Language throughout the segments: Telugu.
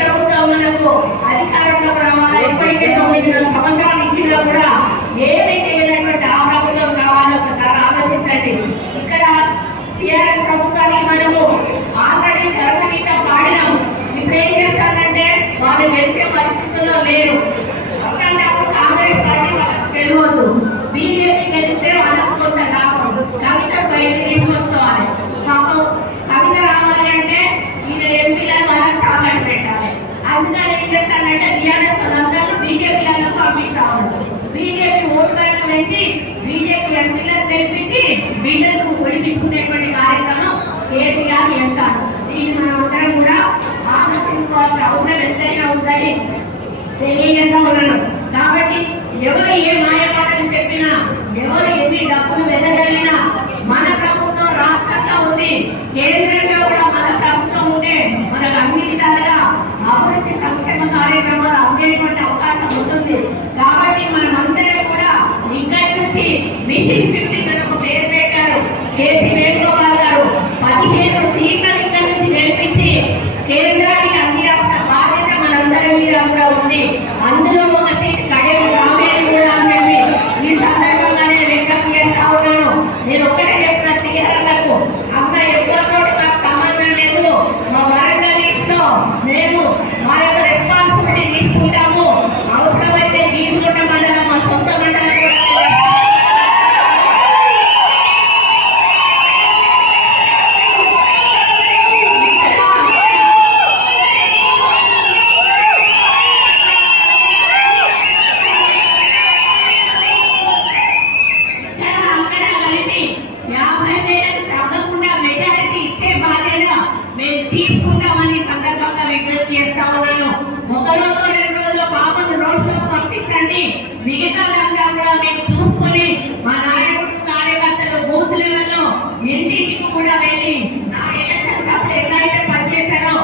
ప్రభుత్వం మనకు అధికారంలోకి రావాలా, ఇప్పటికే 9 సంవత్సరాలు ఇచ్చినా కూడా ఏమీ చేయనటువంటి ఆ ప్రభుత్వం కావాలో ఒకసారి ఆలోచించండి. ఇక్కడ టీఆర్ఎస్ ప్రభుత్వానికి మనము ఆల్రెడీ జర్మనీత పాడినాం. ఇప్పుడు ఏం చేస్తారంటే వాళ్ళు గెలిచే పరిస్థితుల్లో లేరు. అప్పుడు కాంగ్రెస్ పార్టీ వాళ్ళకి తెలియదు, బీజేపీ గెలిస్తే వాళ్ళకు కొంత లాభం. కవిత బయట తీసుకొచ్చుకోవాలి. పాపం కవిత రావాలి అంటే ఈమె ఎంపీలను వాళ్ళకి టార్గెట్ పెట్టాలి. అందుకని ఏం చేస్తారంటే టీఆర్ఎస్ వాళ్ళందరూ బీజేపీలను పంపిస్తా ఉంటారు. బీజేపీ ఓటు బ్యాంకు నుంచి బీజేపీ ఎంపీలను గెలిపించి బిడ్డలకు ఒడిపించుకునేటువంటి కార్యక్రమం కేసీఆర్ చేస్తాడు. దీన్ని మనం అందరం కూడా ఆలోచించుకోవాల్సిన అవసరం ఎంతైనా ఉందని తెలియజేస్తా ఉన్నాను. కాబట్టి ఎవరు ఏ మాయమాటలు చెప్పినా, ఎవరు ఎన్ని డబ్బులు వెదజల్లినా మన ప్రభుత్వం రాష్ట్రంలో ఉంది, కేంద్రంగా కూడా మన ప్రభుత్వం ఉంటే మనకు అన్ని విధాలుగా అభివృద్ధి సంక్షేమ కార్యక్రమాలు అందేటువంటి అవకాశం ఉంటుంది. కాబట్టి మనం అందరం కూడా ఇక్కడి నుంచి మిషన్ 50 ఒక పేరు పెట్టారు కేసీ వేణుగోపాల్ గారు. 15 సీట్లను ఇక్కడి నుంచి గెలిపించి కేంద్రానికి అందించాల్సిన బాధ్యత మనందరి మీద కూడా ఉంది. అందులో ఒక సీట్ కడేరు రామేని కూడా అని చెప్పి ఈ సందర్భంగా నేను విజ్ఞప్తి చేస్తా ఉన్నాను. నేను ఒక్కటే చెప్పిన శ్రీహరణకు, అమ్మ ఎప్పుడో నాకు సంబంధం లేదు, మా వరంగల్ లో మేము మా యొక్క రెస్పాన్సిబిలిటీ తీసుకుంటాము, అవసరమైతే తీసుకుంటాం మండలం మా సొంత మండలం కూడా తీసుకుంటామని సందర్భంగా విజ్ఞప్తి చేస్తా ఉన్నాను. 1 రోజు 2 రోజుల్లో పాపను రోడ్ షో పంపించండి. మిగతా అంతా కూడా మేము చూసుకొని మా నాయకుడు కార్యకర్తలు బూత్ లెవెల్లో ఇంటింటికి కూడా వెళ్ళి నా ఎలక్షన్స్ అప్పుడు ఎలా అయితే పనిచేశారో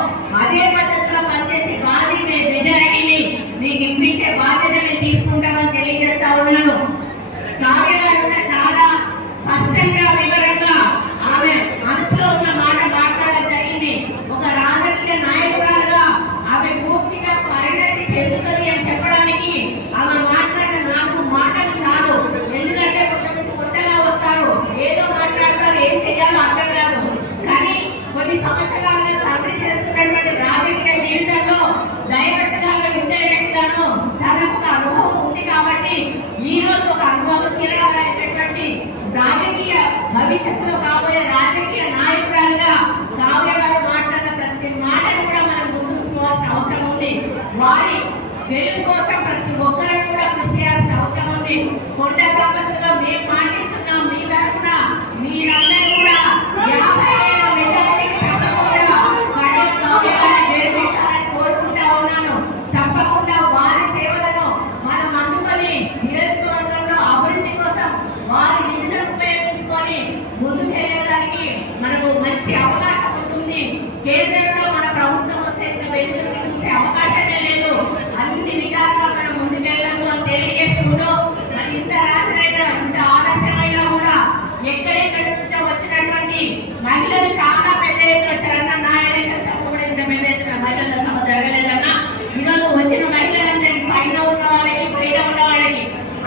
అదే పద్ధతిలో పనిచేసి బాధి మెజారిటీని మీకు ఇప్పించే బాధ్యతని తీసుకుంటామని తెలియజేస్తా ఉన్నాను. కావ్య గారు చాలా స్పష్టంగా వివరంగా ఆమె మనసులో ఉన్న మాట మాట్లాడడం జరిగింది. ఒక రాజకీయ నాయకురాలుగా ఆమె పూర్తిగా పరిణతి చెందుతుంది అని చెప్పడానికి ఆమె మాట్లాడిన నాకు మాటలు చాలు. ఎందుకంటే కొంతమంది కొత్తగా వస్తారు, ఏదో మాట్లాడతారు, ఏం చేయాలో అర్థం కాదు. కానీ కొన్ని సంవత్సరాలుగా తండ్రి చేస్తున్నటువంటి రాజకీయ జీవితంలో డైరెక్ట్ గాను ఇండైరెక్ట్ గాను తనకు ఒక అనుభవం ఉంది. కాబట్టి ఈ రోజు ఒక అనుభవకరమైనటువంటి రాజకీయ భవిష్యత్తులో కాబోయే రాజకీయ నాయకురాలుగా కావ్య గారు మాట్లాడిన ప్రతి మాటను కూడా మనం గుర్తుంచుకోవాల్సిన అవసరం ఉంది. వారి వెలుగు కోసం ప్రతి ఒక్కరూ కూడా కృషి చేయాల్సిన అవసరం ఉంది. కొండ దంపతులుగా మేము పాటిస్తున్నాం. మీ తరఫున మీరందరూ కూడా 50,000 మెజారిటీకి తగ్గకుండా కావ్య గారిని గెలిపించాలని కోరుకుంటా ఉన్నాను. తప్పకుండా వారి సేవలను మనం అందుకొని నియోజకవర్గంలో అభివృద్ధి కోసం వారి నిధులను ఉపయోగించుకొని ముందుకెళ్ళడానికి మనకు మంచి అవకాశం ఉంటుంది. కేంద్రంలో మన ప్రభుత్వం వస్తే ఇంత వెలుగుకి చూసే అవకాశమే లేదు. అన్ని విధాలుగా మనం ముందుకెళ్ళదు అని తెలియజేసుకుంటూ, మరి ఇంత రాత్రైనా ఇంత ఆలస్యమైనా కూడా ఎక్కడెక్కడి నుంచో వచ్చినటువంటి మహిళలు చాలా పెద్ద ఎత్తున వచ్చారన్న. నా ఎలక్షన్స్ అప్పుడు కూడా ఇంత పెద్ద ఎత్తున మహిళల సభ జరగలేదన్నా. ఈరోజు వచ్చిన మహిళలందరికీ పైన ఉన్న వాళ్ళకి బయట ఉన్న వాళ్ళకి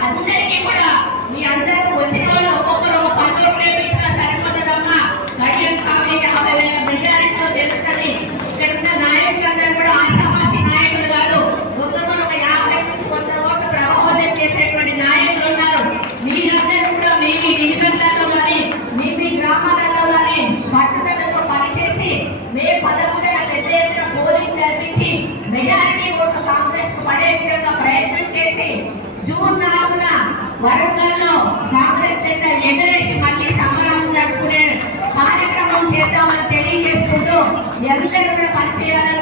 అందరికీ కూడా మీ అందరూ వచ్చిన వాళ్ళు ఒక్కొక్కరు ఒక 10 ఓట్లు ఇచ్చినా సరిపోతుందమ్మా. కడియం కావ్య 50,000 మెజారిటీలో తెలుస్తుంది. ఇక్కడ ఉన్న నాయకులందరూ కూడా ఆశామాషి నాయకులు కాదు. ఒక్కొక్కరు ఒక 50 నుంచి 100 ఓట్లు ప్రభావితం చేసేటువంటి నాయకులు ఉన్నారు. మీరందరూ కూడా మీ డివిజన్లలో కానీ మీ గ్రామాలలో కానీ పట్టుదలతో పనిచేసి మే 11న పెద్ద ఎత్తున పోలింగ్ జరిపించి మెజారిటీ ఓట్లు కాంగ్రెస్ కు పడే విధంగా ప్రయత్నం చేసి జూన్ 4న వరంగల్లో కాంగ్రెస్ జెండా ఎగరేసి మళ్ళీ సంబరాలు జరుపుకునే కార్యక్రమం చేద్దామని తెలియజేసుకుంటూ ఎందరూ పనిచేయాలని